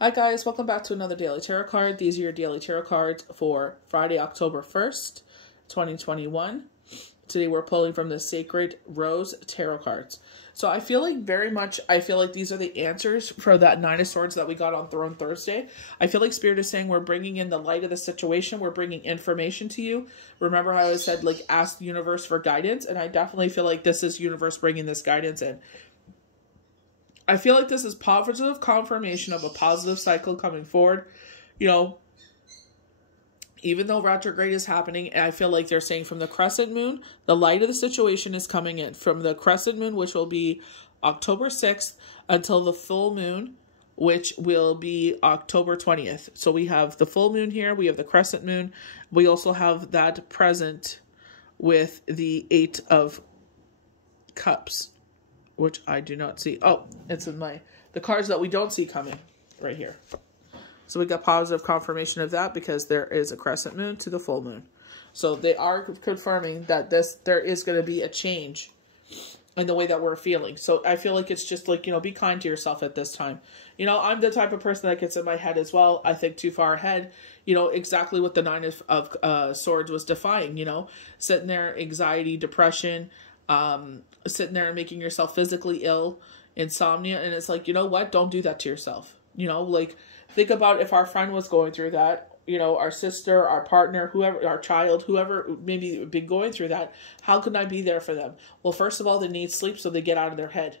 Hi guys, welcome back to another Daily Tarot card. These are your Daily Tarot cards for Friday, October 1st, 2021. Today we're pulling from the Sacred Rose Tarot cards. So I feel like these are the answers for that Nine of Swords that we got on Throne Thursday. I feel like Spirit is saying we're bringing in the light of the situation. We're bringing information to you. Remember how I said, like, ask the universe for guidance? And I definitely feel like this is universe bringing this guidance in. I feel like this is positive confirmation of a positive cycle coming forward. You know, even though retrograde is happening, I feel like they're saying from the crescent moon, the light of the situation is coming in. From the crescent moon, which will be October 6th, until the full moon, which will be October 20th. So we have the full moon here. We have the crescent moon. We also have that present with the Eight of Cups, which I do not see. Oh, it's in the cards that we don't see coming right here. So we got positive confirmation of that because there is a crescent moon to the full moon. So they are confirming that there is going to be a change in the way that we're feeling. So I feel like it's just like, be kind to yourself at this time. I'm the type of person that gets in my head as well. I think too far ahead, exactly what the Nine of Swords was defying, sitting there, anxiety, depression, sitting there and making yourself physically ill, insomnia. And it's like, you know what? Don't do that to yourself. Like, think about if our friend was going through that, our sister, our partner, whoever, our child, whoever maybe been going through that. How can I be there for them? Well, first of all, they need sleep so they get out of their head.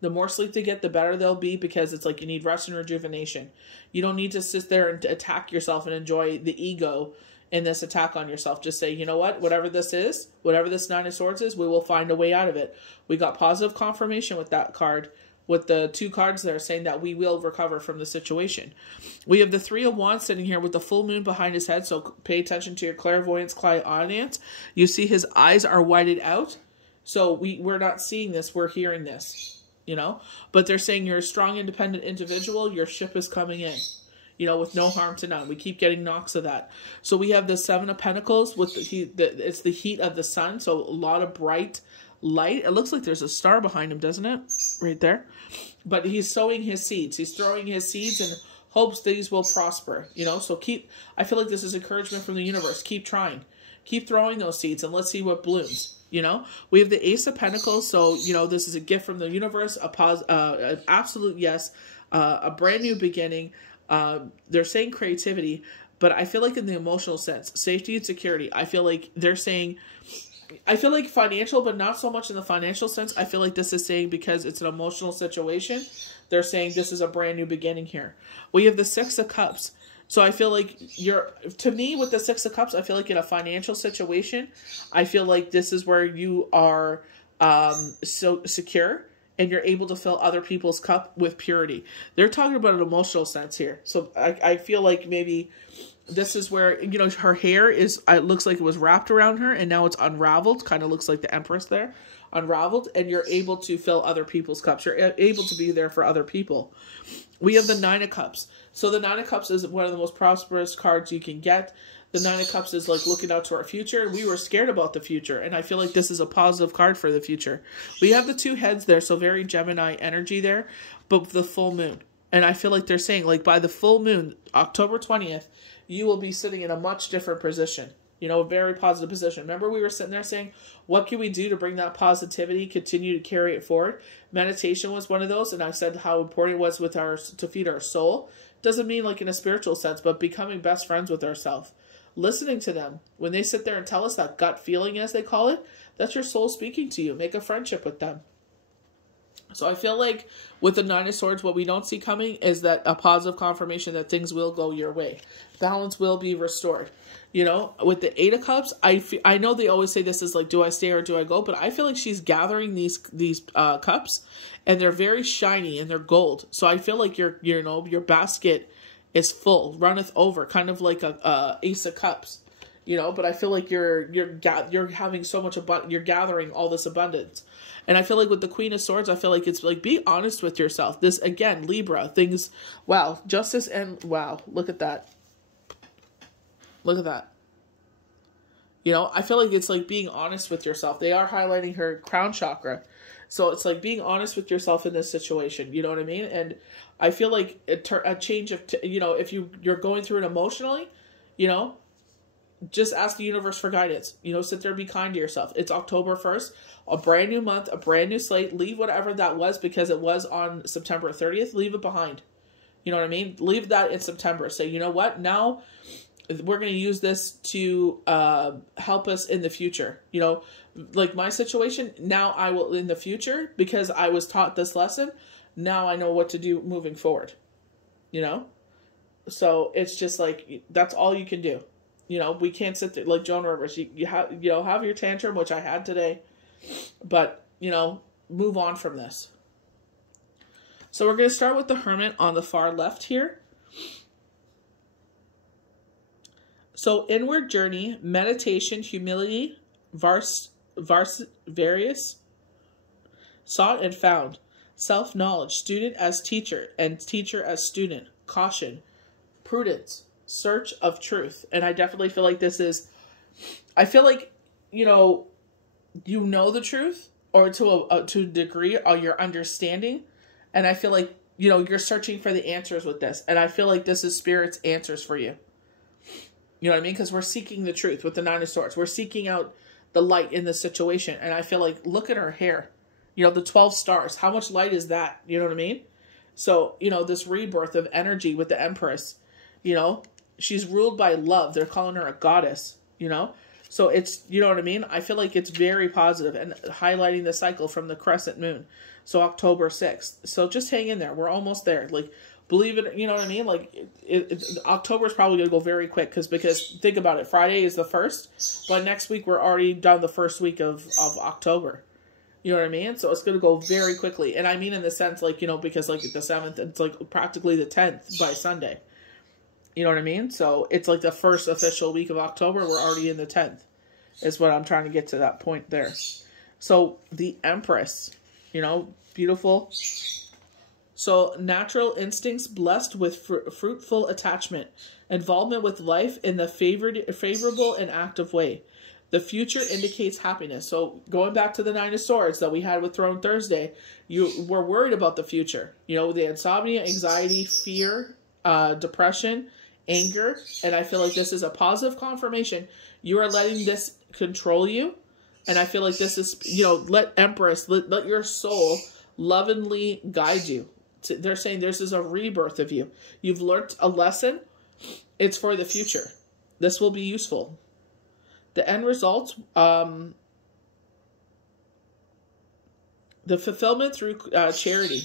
The more sleep they get, the better they'll be, because it's like you need rest and rejuvenation. You don't need to sit there and attack yourself and enjoy the ego in this attack on yourself. Just say, you know what, whatever this is, whatever this Nine of Swords is, we will find a way out of it. We got positive confirmation with that card, with the two cards there saying that we will recover from the situation. We have the Three of Wands sitting here with the full moon behind his head, so pay attention to your clairvoyance, clairaudience. You see his eyes are whited out, so we're not seeing this, we're hearing this, But they're saying you're a strong, independent individual, your ship is coming in. With no harm to none. We keep getting knocks of that. So we have the Seven of Pentacles with it's the heat of the sun. So a lot of bright light. It looks like there's a star behind him, doesn't it? Right there. But he's sowing his seeds. He's throwing his seeds and hopes these will prosper. So I feel like this is encouragement from the universe. Keep trying. Keep throwing those seeds and let's see what blooms. We have the Ace of Pentacles. So, this is a gift from the universe. An absolute yes. A brand new beginning. They're saying creativity, but I feel like in the emotional sense, safety and security, I feel like they're saying, I feel like financial, but not so much in the financial sense. I feel like this is saying because it's an emotional situation, they're saying this is a brand new beginning here. We have the Six of Cups. So I feel like to me with the Six of Cups, I feel like in a financial situation, I feel like this is where you are so secure. And you're able to fill other people's cup with purity. They're talking about an emotional sense here. So I feel like maybe this is where, her hair it looks like it was wrapped around her and now it's unraveled. Kind of looks like the Empress there. Unraveled. And you're able to fill other people's cups. You're able to be there for other people. We have the Nine of Cups. So the Nine of Cups is one of the most prosperous cards you can get. The Nine of Cups is like looking out to our future. And we were scared about the future. And I feel like this is a positive card for the future. We have the two heads there. So very Gemini energy there. But the full moon. And I feel like they're saying like by the full moon, October 20th, you will be sitting in a much different position. A very positive position. Remember we were sitting there saying, what can we do to bring that positivity, continue to carry it forward? Meditation was one of those. And I said how important it was to feed our soul. Doesn't mean like in a spiritual sense, but becoming best friends with ourselves. Listening to them. When they sit there and tell us that gut feeling, as they call it, that's your soul speaking to you. Make a friendship with them. So I feel like with the Nine of Swords, what we don't see coming is that a positive confirmation that things will go your way. Balance will be restored. With the Eight of Cups, I know they always say this is like, do I stay or do I go? But I feel like she's gathering these cups, and they're very shiny and they're gold. So I feel like your basket is full, runneth over, kind of like a Ace of Cups, But I feel like you're having so much you're gathering all this abundance, and I feel like with the Queen of Swords, I feel like it's like be honest with yourself. This again, Libra things. Wow, justice and wow, look at that. Look at that. I feel like it's like being honest with yourself. They are highlighting her crown chakra. So it's like being honest with yourself in this situation. You know what I mean? And I feel like a change of, if you're going through it emotionally, just ask the universe for guidance. Sit there and be kind to yourself. It's October 1st, a brand new month, a brand new slate. Leave whatever that was, because it was on September 30th. Leave it behind. You know what I mean? Leave that in September. Say, you know what? Now we're going to use this to help us in the future. Like my situation, now I will in the future, because I was taught this lesson. Now I know what to do moving forward. So it's just like, that's all you can do. We can't sit there like Joan Rivers. You have your tantrum, which I had today, but move on from this. So we're going to start with the Hermit on the far left here. So inward journey, meditation, humility, various, sought and found, self-knowledge, student as teacher, and teacher as student, caution, prudence, search of truth. And I definitely feel like this is, I feel like, the truth, or to a degree of your understanding. And I feel like, you're searching for the answers with this. And I feel like this is Spirit's answers for you. You know what I mean? Because we're seeking the truth with the Nine of Swords. We're seeking out the light in this situation. And I feel like, look at her hair. The 12 stars. How much light is that? You know what I mean? So, this rebirth of energy with the Empress, she's ruled by love. They're calling her a goddess, So it's, you know what I mean? I feel like it's very positive and highlighting the cycle from the crescent moon. So October 6th. So just hang in there. We're almost there. Like, believe it, you know what I mean? Like, October is probably going to go very quick because think about it. Friday is the 1st, but next week we're already done the first week of October. You know what I mean? So it's going to go very quickly. And I mean in the sense, like, because like the 7th, it's like practically the 10th by Sunday. You know what I mean? So it's like the first official week of October. We're already in the 10th is what I'm trying to get to that point there. So the Empress, beautiful. So natural instincts blessed with fruitful attachment, involvement with life in the favorable and active way. The future indicates happiness. So going back to the Nine of Swords that we had with Throne Thursday, you were worried about the future. The insomnia, anxiety, fear, depression, anger. And I feel like this is a positive confirmation. You are letting this control you. And I feel like this is, let Empress, let your soul lovingly guide you. They're saying this is a rebirth of you. You've learned a lesson. It's for the future. This will be useful. The end result, the fulfillment through charity,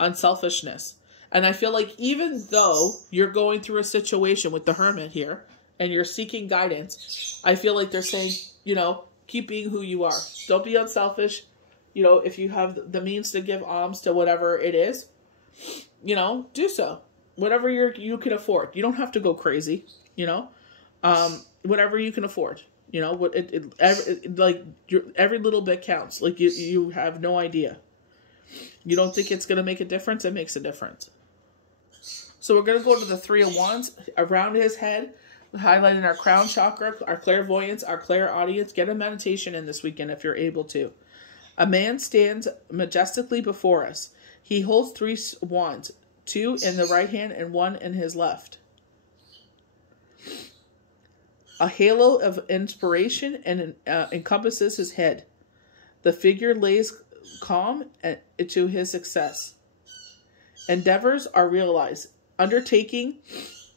unselfishness. And I feel like even though you're going through a situation with the Hermit here and you're seeking guidance, I feel like they're saying, keep being who you are. Don't be unselfish. If you have the means to give alms to whatever it is, do so. Whatever you can afford. You don't have to go crazy, whatever you can afford. Every little bit counts. Like you have no idea. You don't think it's going to make a difference? It makes a difference. So we're going to go to the Three of Wands around his head, highlighting our crown chakra, our clairvoyance, our clairaudience. Get a meditation in this weekend if you're able to. A man stands majestically before us. He holds 3 wands, 2 in the right hand and 1 in his left. A halo of inspiration encompasses his head. The figure lays calm to his success. Endeavors are realized. Undertaking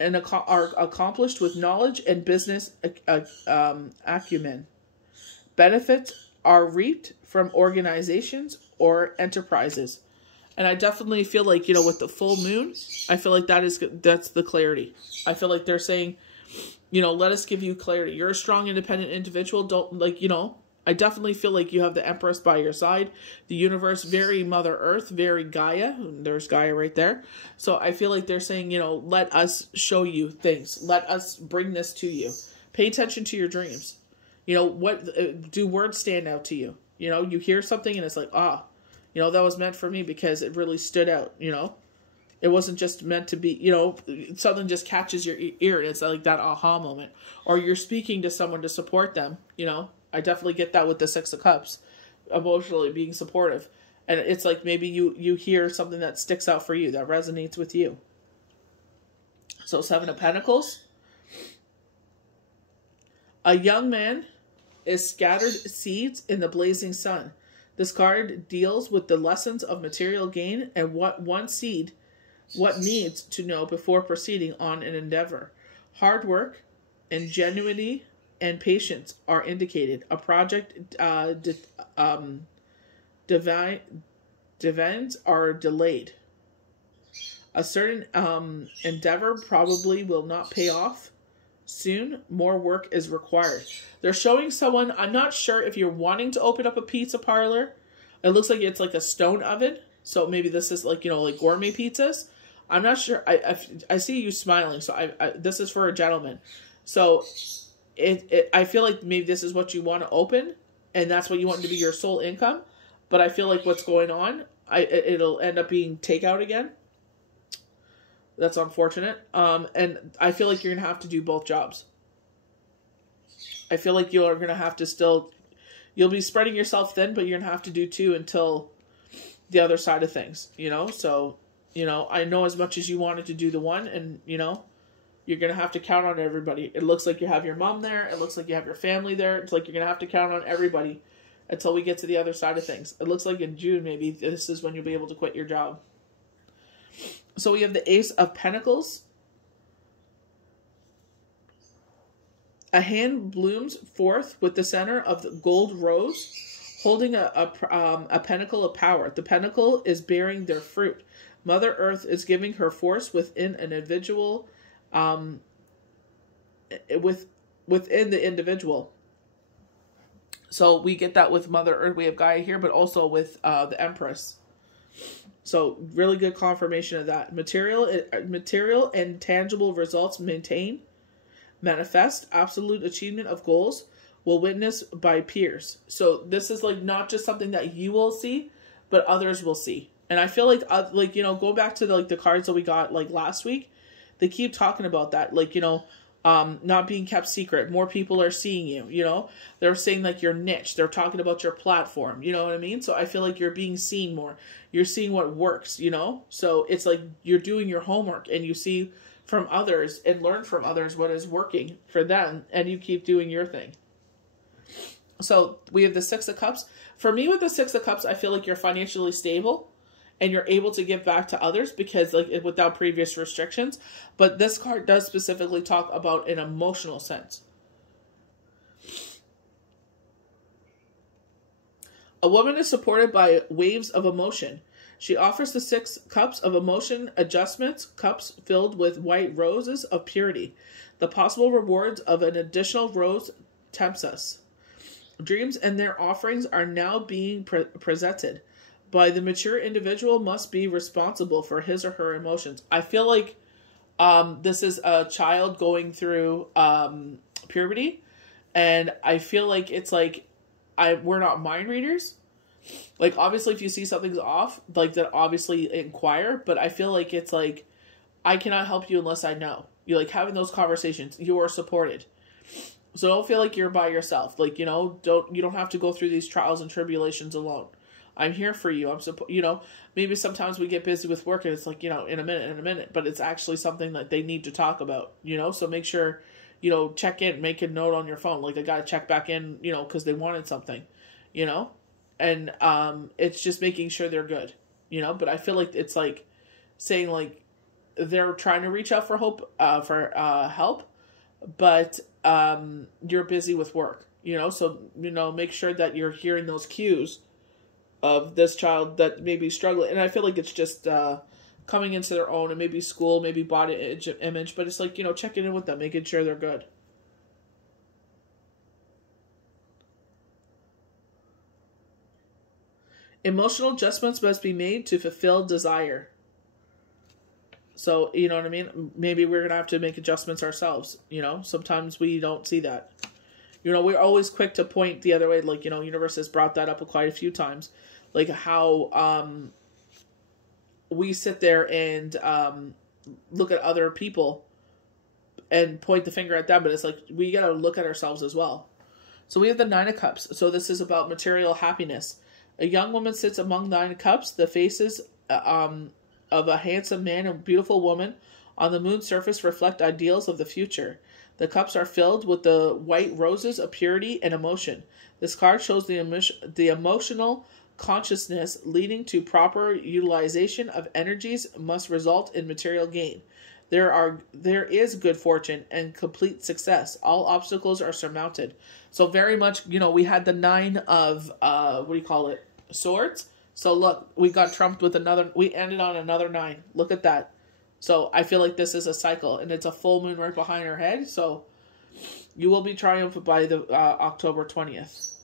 and are accomplished with knowledge and business acumen. Benefits are reaped from organizations or enterprises. And I definitely feel like, with the full moon, I feel like that's the clarity. I feel like they're saying, let us give you clarity. You're a strong, independent individual. Don't, I definitely feel like you have the Empress by your side. The universe, very Mother Earth, very Gaia. There's Gaia right there. So I feel like they're saying, let us show you things. Let us bring this to you. Pay attention to your dreams. What do words stand out to you? You hear something and it's like, that was meant for me because it really stood out, It wasn't just meant to be, something just catches your ear and it's like that aha moment. Or you're speaking to someone to support them, I definitely get that with the 6 of Cups, emotionally being supportive. And it's like maybe you hear something that sticks out for you, that resonates with you. So 7 of Pentacles. A young man is scattered seeds in the blazing sun. This card deals with the lessons of material gain and what needs to know before proceeding on an endeavor. Hard work, ingenuity, and patience are indicated. A project divines are delayed. A certain endeavor probably will not pay off soon. More work is required. They're showing someone, I'm not sure if you're wanting to open up a pizza parlor. It looks like it's like a stone oven. So maybe this is like, like gourmet pizzas. I'm not sure. I see you smiling. So this is for a gentleman. So I feel like maybe this is what you want to open, and that's what you want to be your sole income. But I feel like what's going on, it'll end up being takeout again. That's unfortunate. And I feel like you're going to have to do both jobs. I feel like you're going to have to you'll be spreading yourself thin, but you're going to have to do 2 until the other side of things, So, I know as much as you wanted to do the one, and, you're going to have to count on everybody. It looks like you have your mom there. It looks like you have your family there. It's like you're going to have to count on everybody until we get to the other side of things. It looks like in June, maybe this is when you'll be able to quit your job. So we have the Ace of Pentacles. A hand blooms forth with the center of the gold rose, holding a pentacle of power. The pentacle is bearing their fruit. Mother Earth is giving her force within an individual, within the individual. So we get that with Mother Earth. We have Gaia here, but also with the Empress. So really good confirmation of that. Material and tangible results manifest. Absolute achievement of goals will witness by peers. So this is like not just something that you will see, but others will see. And I feel like go back to the cards that we got like last week. They keep talking about that, not being kept secret. More people are seeing you, They're saying like your niche. They're talking about your platform, you know what I mean? So I feel like you're being seen more. You're seeing what works, So it's like you're doing your homework and you see from others and learn from others what is working for them, and you keep doing your thing. So we have the 6 of Cups. For me, with the 6 of Cups, I feel like you're financially stable and you're able to give back to others because without previous restrictions. But this card does specifically talk about an emotional sense. A woman is supported by waves of emotion. She offers the 6 cups of emotion adjustments, cups filled with white roses of purity. The possible rewards of an additional rose tempts us. Dreams and their offerings are now being presented. By the mature individual must be responsible for his or her emotions. I feel like this is a child going through puberty, and I feel like it's like we're not mind readers. Like, obviously, if you see something's off, like, then obviously inquire. But I feel like it's like, I cannot help you unless I know. You're like having those conversations. You are supported. So don't feel like you're by yourself. Like, you don't have to go through these trials and tribulations alone. I'm here for you. Maybe sometimes we get busy with work and it's like, in a minute. But it's actually something that they need to talk about, So make sure, check in, make a note on your phone. Like, I got to check back in, because they wanted something, And it's just making sure they're good, But I feel like it's like saying like they're trying to reach out for help, but you're busy with work, So make sure that you're hearing those cues of this child that may be struggling. And I feel like it's just coming into their own, and maybe school, maybe body image, but it's like checking in with them, making sure they're good. Emotional adjustments must be made to fulfill desire. So, you know what I mean? Maybe we're going to have to make adjustments ourselves, Sometimes we don't see that. We're always quick to point the other way. Like, Universe has brought that up quite a few times. Like how we sit there and look at other people and point the finger at them. But it's like we got to look at ourselves as well. So we have the 9 of Cups. So this is about material happiness. A young woman sits among 9 cups. The faces of a handsome man and beautiful woman on the moon's surface reflect ideals of the future. The cups are filled with the white roses of purity and emotion. This card shows the emotional consciousness leading to proper utilization of energies must result in material gain. There is good fortune and complete success. All obstacles are surmounted. So very much, we had the 9 of swords. So look, we got trumped with we ended on another 9. Look at that. So I feel like this is a cycle, and it's a full moon right behind her head. So you will be triumphant by the October 20th.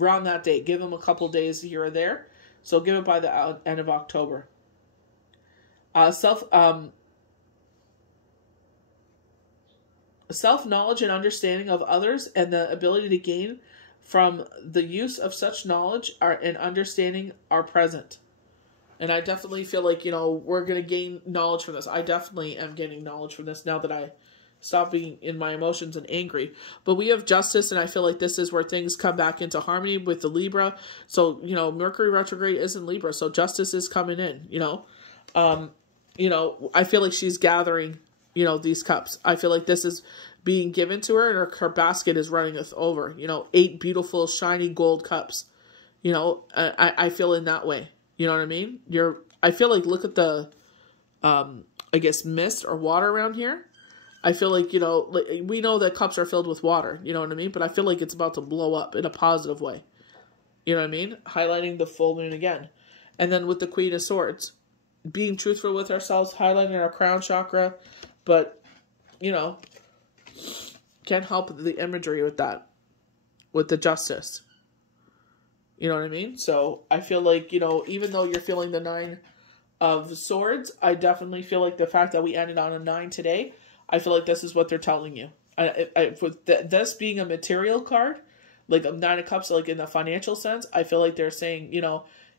Around that date. Give them a couple days here or there. So give it by the end of October. Self-knowledge and understanding of others and the ability to gain from the use of such knowledge and understanding are present. And I definitely feel like, we're going to gain knowledge from this. I definitely am gaining knowledge from this now that I stop being in my emotions and angry. But we have justice, and I feel like this is where things come back into harmony with the Libra. So, Mercury retrograde is in Libra, so justice is coming in, I feel like she's gathering, these cups. I feel like this is being given to her, and her basket is running over, 8 beautiful, shiny gold cups. I feel in that way. You know what I mean? I feel like, look at the, mist or water around here. I feel like, we know that cups are filled with water, you know what I mean? But I feel like it's about to blow up in a positive way. You know what I mean? Highlighting the full moon again. And then with the Queen of Swords, being truthful with ourselves, highlighting our crown chakra. But, can't help the imagery with that. With the justice. You know what I mean? So I feel like, even though you're feeling the 9 of Swords, I definitely feel like the fact that we ended on a 9 today, I feel like this is what they're telling you. With this being a material card, like a 9 of Cups, like in the financial sense, I feel like they're saying,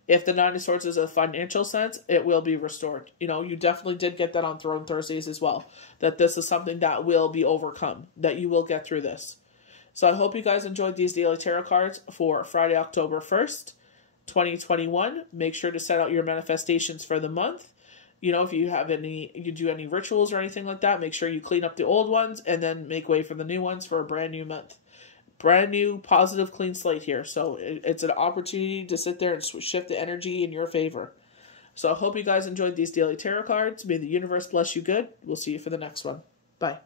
if the 9 of Swords is a financial sense, it will be restored. You definitely did get that on Throne Thursdays as well. That this is something that will be overcome. That you will get through this. So I hope you guys enjoyed these daily tarot cards for Friday, October 1st, 2021. Make sure to set out your manifestations for the month. If you do any rituals or anything like that, make sure you clean up the old ones and then make way for the new ones for a brand new month. Brand new, positive, clean slate here. So it's an opportunity to sit there and shift the energy in your favor. So I hope you guys enjoyed these daily tarot cards. May the universe bless you good. We'll see you for the next one. Bye.